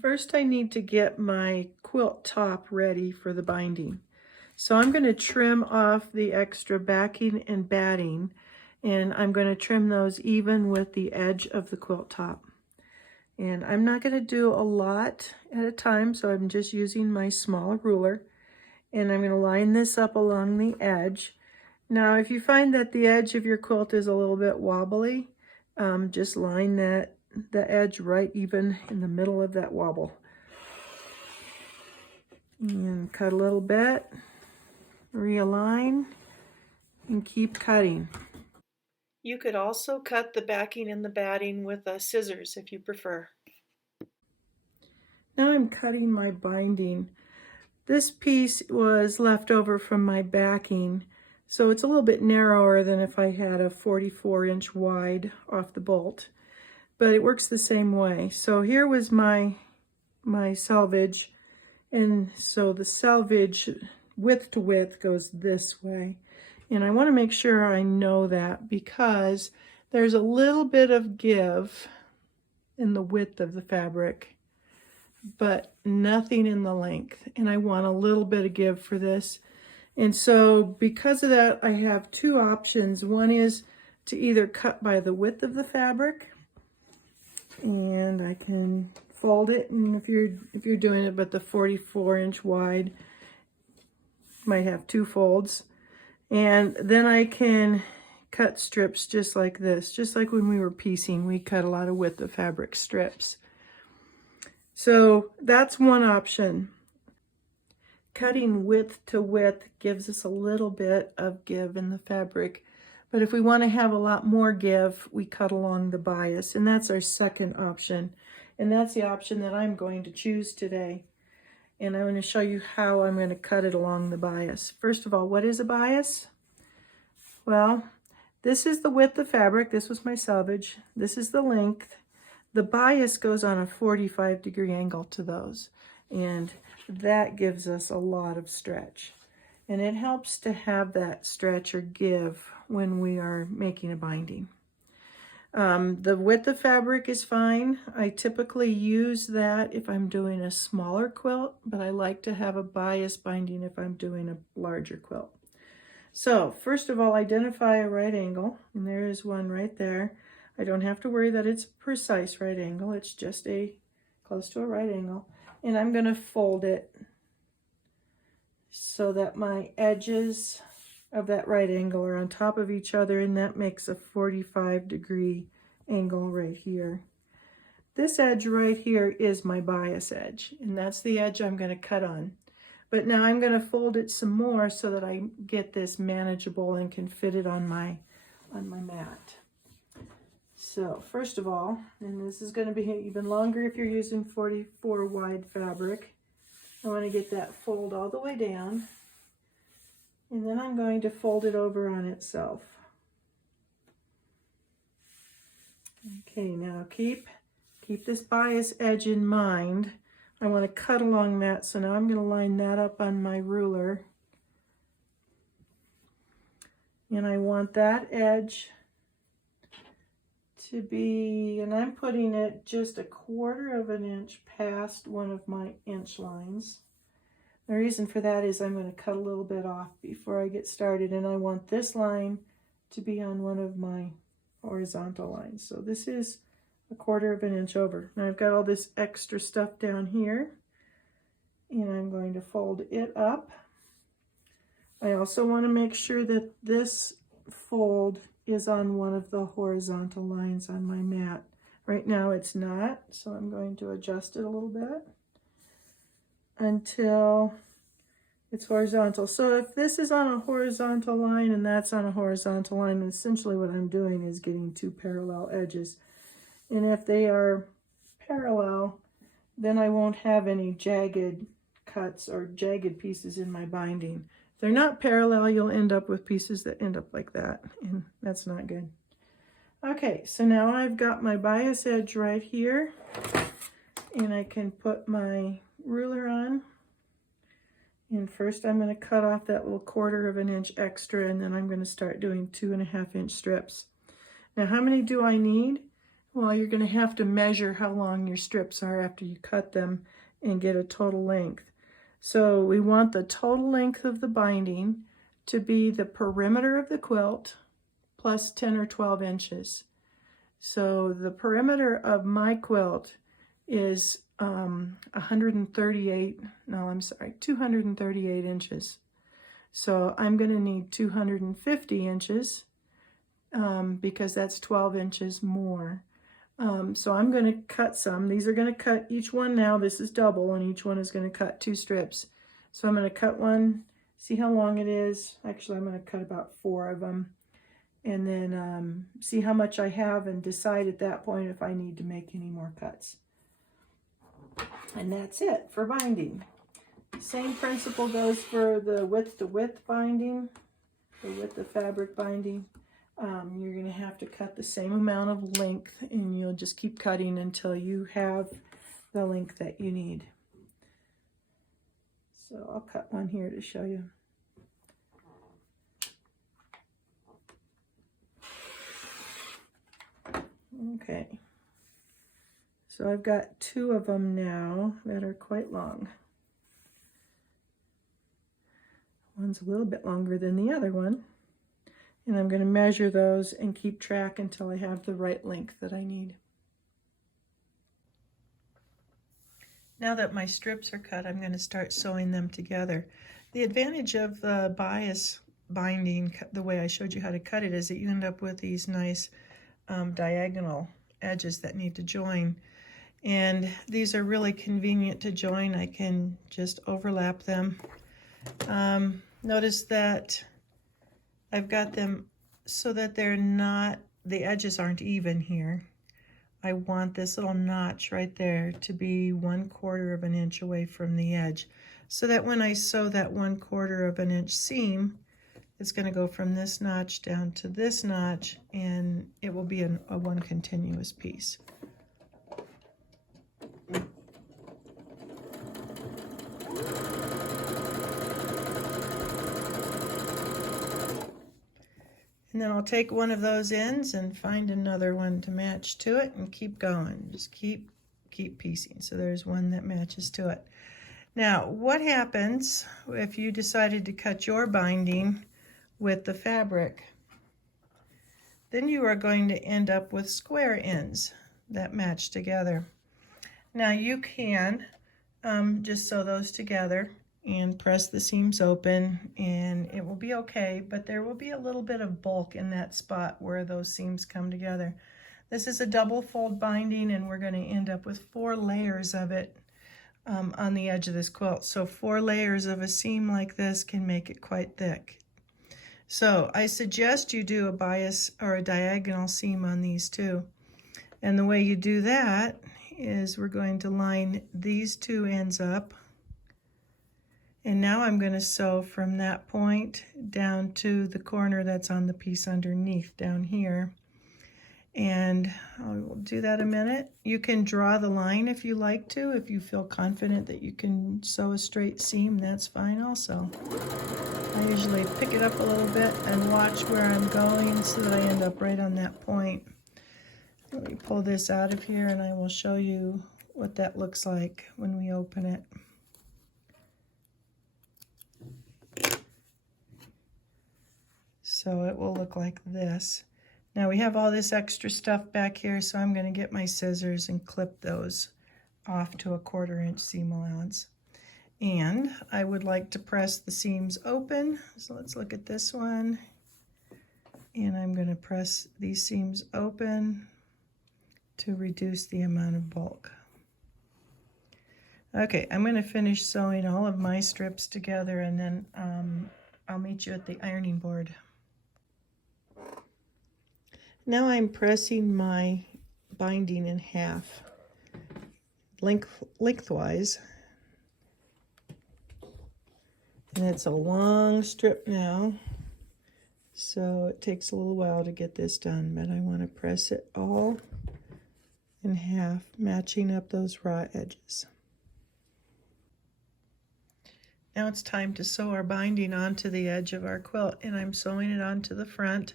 First, I need to get my quilt top ready for the binding. So I'm going to trim off the extra backing and batting, and I'm going to trim those even with the edge of the quilt top. And I'm not going to do a lot at a time, so I'm just using my small ruler. And I'm going to line this up along the edge. Now, if you find that the edge of your quilt is a little bit wobbly, just line the edge right even in the middle of that wobble. And cut a little bit, realign, and keep cutting. You could also cut the backing and the batting with scissors if you prefer. Now I'm cutting my binding. This piece was left over from my backing, so it's a little bit narrower than if I had a 44-inch wide off the bolt, but it works the same way. So here was my selvage, and so the selvage width to width goes this way. And I want to make sure I know that because there's a little bit of give in the width of the fabric, but nothing in the length. And I want a little bit of give for this. And so because of that, I have two options. One is to either cut by the width of the fabric, and I can fold it, and if you're doing it but the 44-inch wide, might have two folds. And then I can cut strips just like this, just like when we were piecing, we cut a lot of width of fabric strips. So that's one option. Cutting width to width gives us a little bit of give in the fabric, but if we want to have a lot more give, we cut along the bias, and that's our second option. And that's the option that I'm going to choose today. And I'm going to show you how I'm going to cut it along the bias. First of all, what is a bias? Well, this is the width of fabric. This was my selvage. This is the length. The bias goes on a 45-degree angle to those. And that gives us a lot of stretch. And it helps to have that stretch or give when we are making a binding. The width of fabric is fine. I typically use that if I'm doing a smaller quilt, but I like to have a bias binding if I'm doing a larger quilt. So first of all, identify a right angle, and there is one right there. I don't have to worry that it's a precise right angle. It's just close to a right angle. And I'm going to fold it so that my edges of that right angle are on top of each other, and that makes a 45-degree angle right here. This edge right here is my bias edge, and that's the edge I'm going to cut on. But now I'm going to fold it some more so that I get this manageable and can fit it on my mat. So first of all, and this is going to be even longer if you're using 44 wide fabric, I want to get that fold all the way down. And then I'm going to fold it over on itself. Okay, now keep this bias edge in mind. I want to cut along that, so now I'm going to line that up on my ruler. And I want that edge to be, and I'm putting it just 1/4 of an inch past one of my inch lines. The reason for that is I'm going to cut a little bit off before I get started, and I want this line to be on one of my horizontal lines. So this is 1/4 of an inch over. Now I've got all this extra stuff down here, and I'm going to fold it up. I also want to make sure that this fold is on one of the horizontal lines on my mat. Right now it's not, so I'm going to adjust it a little bit until it's horizontal. So if this is on a horizontal line and that's on a horizontal line, essentially what I'm doing is getting two parallel edges. And if they are parallel, then I won't have any jagged cuts or jagged pieces in my binding. If they're not parallel, you'll end up with pieces that end up like that, and that's not good. Okay, so now I've got my bias edge right here, and I can put my ruler on. And first I'm going to cut off that little 1/4 of an inch extra, and then I'm going to start doing 2.5-inch strips. Now how many do I need? Well, you're going to have to measure how long your strips are after you cut them and get a total length. So we want the total length of the binding to be the perimeter of the quilt plus 10 or 12 inches. So the perimeter of my quilt is 238 inches. So I'm going to need 250 inches because that's 12 inches more. So I'm going to cut some. These are going to cut each one now. This is double, and each one is going to cut 2 strips. So I'm going to cut one, see how long it is. Actually, I'm going to cut about 4 of them, and then see how much I have and decide at that point if I need to make any more cuts. And that's it for binding. Same principle goes for the width to width binding, the width of fabric binding. You're going to have to cut the same amount of length, and you'll just keep cutting until you have the length that you need. So I'll cut one here to show you. Okay, so I've got 2 of them now that are quite long. One's a little bit longer than the other one. And I'm going to measure those and keep track until I have the right length that I need. Now that my strips are cut, I'm going to start sewing them together. The advantage of the bias binding, the way I showed you how to cut it, is that you end up with these nice diagonal edges that need to join. And these are really convenient to join. I can just overlap them. Notice that I've got them so that they're not, the edges aren't even here. I want this little notch right there to be 1/4 of an inch away from the edge, so that when I sew that 1/4 of an inch seam, it's going to go from this notch down to this notch, and it will be a one continuous piece. And then I'll take one of those ends and find another one to match to it and keep going. Just keep piecing. So there's one that matches to it. Now, what happens if you decided to cut your binding with the fabric? Then you are going to end up with square ends that match together. Now you can just sew those together and press the seams open, and it will be okay, but there will be a little bit of bulk in that spot where those seams come together. This is a double fold binding, and we're going to end up with 4 layers of it on the edge of this quilt. So 4 layers of a seam like this can make it quite thick. So I suggest you do a bias or a diagonal seam on these too. And the way you do that is we're going to line these 2 ends up. And now I'm going to sew from that point down to the corner that's on the piece underneath down here. And I will do that a minute. You can draw the line if you like to. If you feel confident that you can sew a straight seam, that's fine also. I usually pick it up a little bit and watch where I'm going so that I end up right on that point. Let me pull this out of here and I will show you what that looks like when we open it. So it will look like this. Now we have all this extra stuff back here, so I'm going to get my scissors and clip those off to a 1/4 inch seam allowance. And I would like to press the seams open. So let's look at this one. And I'm going to press these seams open to reduce the amount of bulk. Okay, I'm going to finish sewing all of my strips together, and then I'll meet you at the ironing board. Now I'm pressing my binding in half, lengthwise. And it's a long strip now, so it takes a little while to get this done, but I want to press it all in half, matching up those raw edges. Now it's time to sew our binding onto the edge of our quilt, and I'm sewing it onto the front.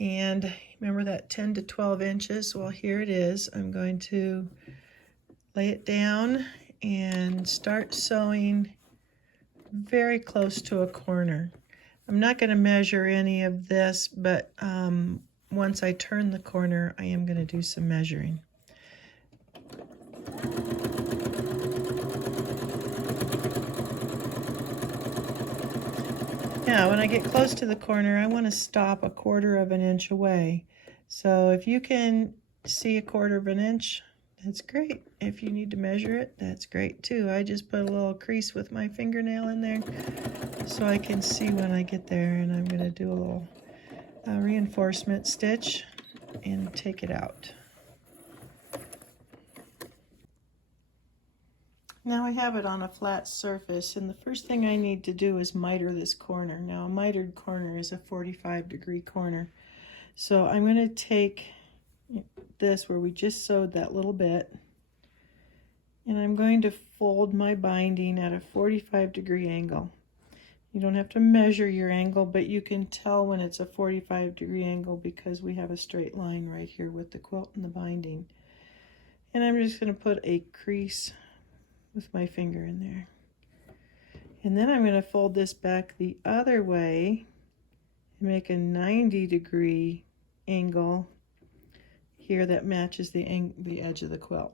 And remember that 10 to 12 inches? Well, here it is. I'm going to lay it down and start sewing very close to a corner. I'm not going to measure any of this, but once I turn the corner, I am going to do some measuring. Now, when I get close to the corner, I want to stop 1/4 of an inch away. So if you can see 1/4 of an inch, that's great. If you need to measure it, that's great too. I just put a little crease with my fingernail in there so I can see when I get there, and I'm going to do a little reinforcement stitch and take it out. Now I have it on a flat surface, and the first thing I need to do is miter this corner. Now a mitered corner is a 45-degree corner. So I'm going to take this where we just sewed that little bit, and I'm going to fold my binding at a 45-degree angle. You don't have to measure your angle, but you can tell when it's a 45-degree angle because we have a straight line right here with the quilt and the binding. And I'm just going to put a crease with my finger in there. And then I'm going to fold this back the other way and make a 90-degree angle here that matches the edge of the quilt.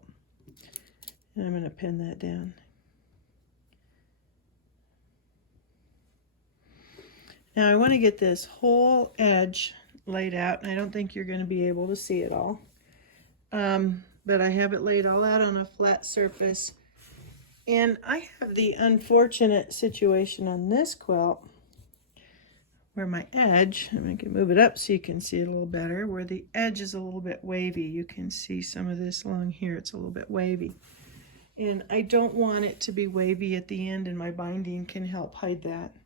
And I'm going to pin that down. Now I want to get this whole edge laid out, and I don't think you're going to be able to see it all. But I have it laid all out on a flat surface. And I have the unfortunate situation on this quilt where my edge, and I can move it up so you can see it a little better, where the edge is a little bit wavy. You can see some of this along here, it's a little bit wavy. And I don't want it to be wavy at the end, and my binding can help hide that.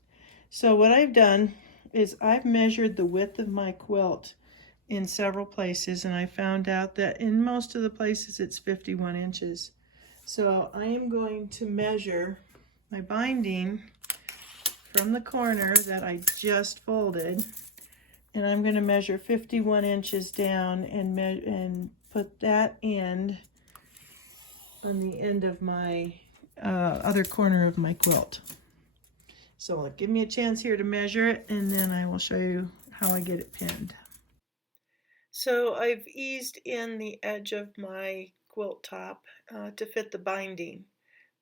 So what I've done is I've measured the width of my quilt in several places, and I found out that in most of the places it's 51 inches. So I am going to measure my binding from the corner that I just folded, and I'm going to measure 51 inches down and put that end on the end of my other corner of my quilt. So give me a chance here to measure it, and then I will show you how I get it pinned. So I've eased in the edge of my quilt top to fit the binding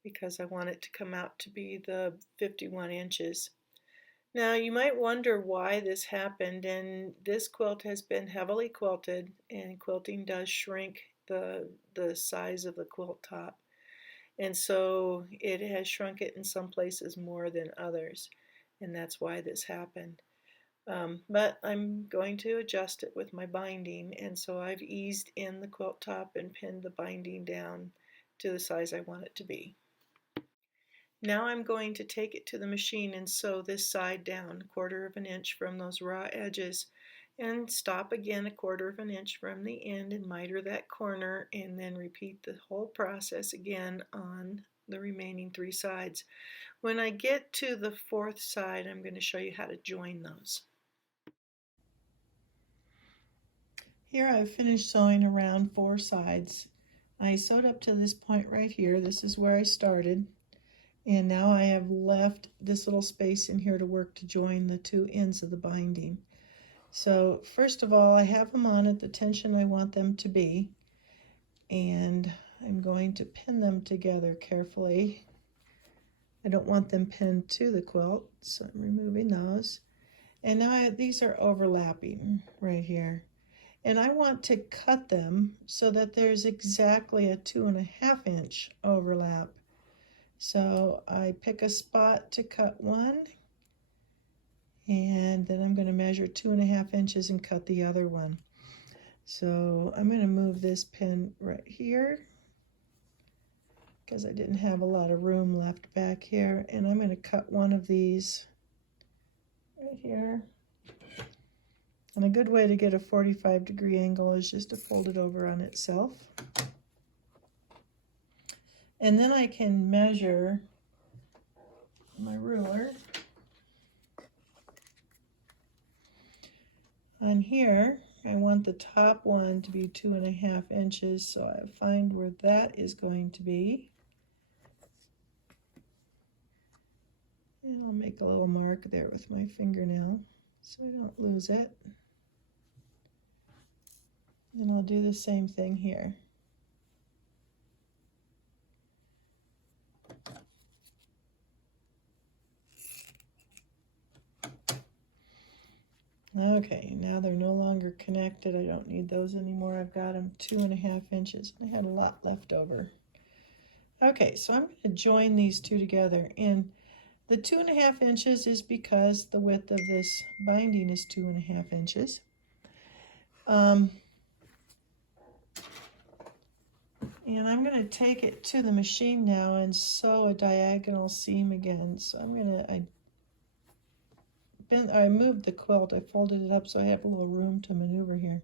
because I want it to come out to be the 51 inches. Now you might wonder why this happened, and this quilt has been heavily quilted, and quilting does shrink the size of the quilt top. And so it has shrunk it in some places more than others, and that's why this happened. But I'm going to adjust it with my binding, and so I've eased in the quilt top and pinned the binding down to the size I want it to be. Now I'm going to take it to the machine and sew this side down 1/4 of an inch from those raw edges, and stop again 1/4 of an inch from the end and miter that corner, and then repeat the whole process again on the remaining 3 sides. When I get to the 4th side, I'm going to show you how to join those. Here I've finished sewing around 4 sides. I sewed up to this point right here. This is where I started. And now I have left this little space in here to work to join the 2 ends of the binding. So first of all, I have them on at the tension I want them to be, and I'm going to pin them together carefully. I don't want them pinned to the quilt, so I'm removing those. And now these are overlapping right here. And I want to cut them so that there's exactly a 2.5 inch overlap. So I pick a spot to cut one, and then I'm going to measure 2.5 inches and cut the other one. So I'm going to move this pin right here because I didn't have a lot of room left back here, and I'm going to cut one of these right here. And a good way to get a 45-degree angle is just to fold it over on itself. And then I can measure my ruler. On here, I want the top one to be 2.5 inches, so I find where that is going to be. And I'll make a little mark there with my fingernail so I don't lose it. And I'll do the same thing here. Okay, now they're no longer connected. I don't need those anymore. I've got them 2.5 inches. I had a lot left over. Okay, so I'm going to join these two together. And the 2.5 inches is because the width of this binding is 2.5 inches. And I'm going to take it to the machine now and sew a diagonal seam again. So I'm going to, I moved the quilt, I folded it up so I have a little room to maneuver here.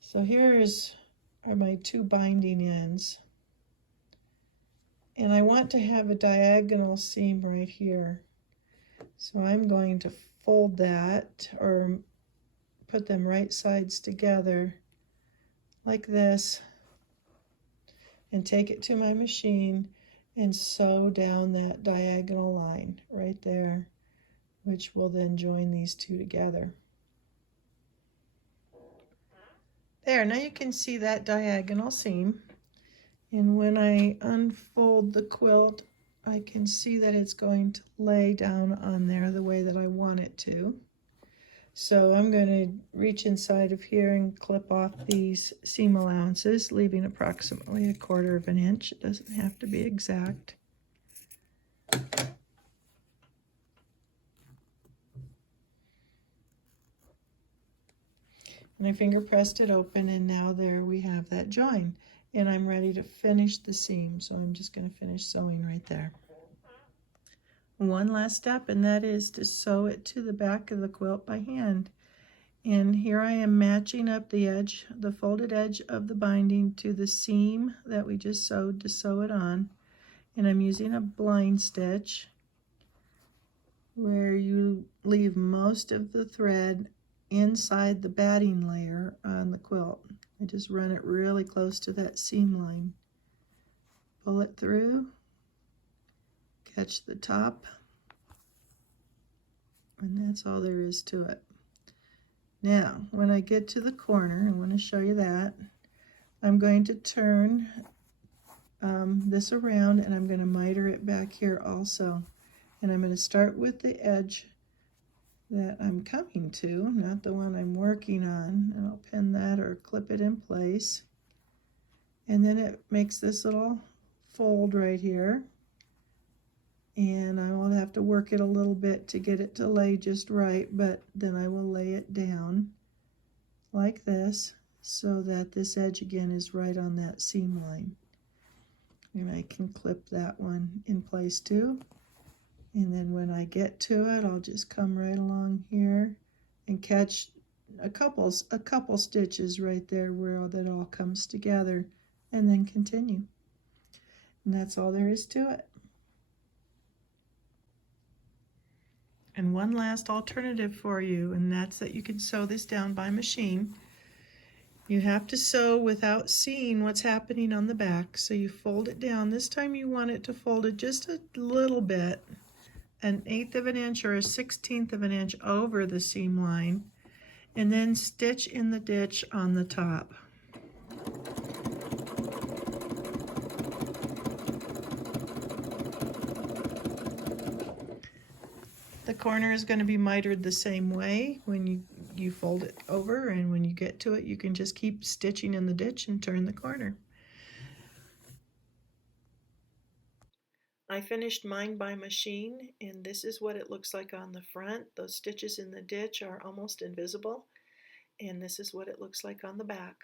So here are my two binding ends. And I want to have a diagonal seam right here. So I'm going to fold that, or put them right sides together like this, and take it to my machine and sew down that diagonal line right there, which will then join these two together. There, now you can see that diagonal seam. And when I unfold the quilt, I can see that it's going to lay down on there the way that I want it to. So I'm going to reach inside of here and clip off these seam allowances, leaving approximately 1/4 inch. It doesn't have to be exact. And I finger pressed it open, and now there we have that join. And I'm ready to finish the seam, so I'm just going to finish sewing right there. One last step, and that is to sew it to the back of the quilt by hand. And here I am matching up the edge, the folded edge of the binding to the seam that we just sewed to sew it on. And I'm using a blind stitch where you leave most of the thread inside the batting layer on the quilt. I just run it really close to that seam line. Pull it through, catch the top, and that's all there is to it. Now, when I get to the corner, I want to show you that, I'm going to turn this around, and I'm going to miter it back here also. And I'm going to start with the edge that I'm coming to, not the one I'm working on, and I'll pin that or clip it in place. And then it makes this little fold right here. And I will have to work it a little bit to get it to lay just right, but then I will lay it down like this so that this edge again is right on that seam line. And I can clip that one in place too. And then when I get to it, I'll just come right along here and catch a couple stitches right there where that all comes together, and then continue. And that's all there is to it. And one last alternative for you, and that's that you can sew this down by machine. You have to sew without seeing what's happening on the back. So you fold it down. This time you want it to fold it just a little bit, 1/8 inch or 1/16 inch over the seam line, and then stitch in the ditch on the top. The corner is going to be mitered the same way when you fold it over, and when you get to it, you can just keep stitching in the ditch and turn the corner. I finished mine by machine, and this is what it looks like on the front. Those stitches in the ditch are almost invisible, and this is what it looks like on the back.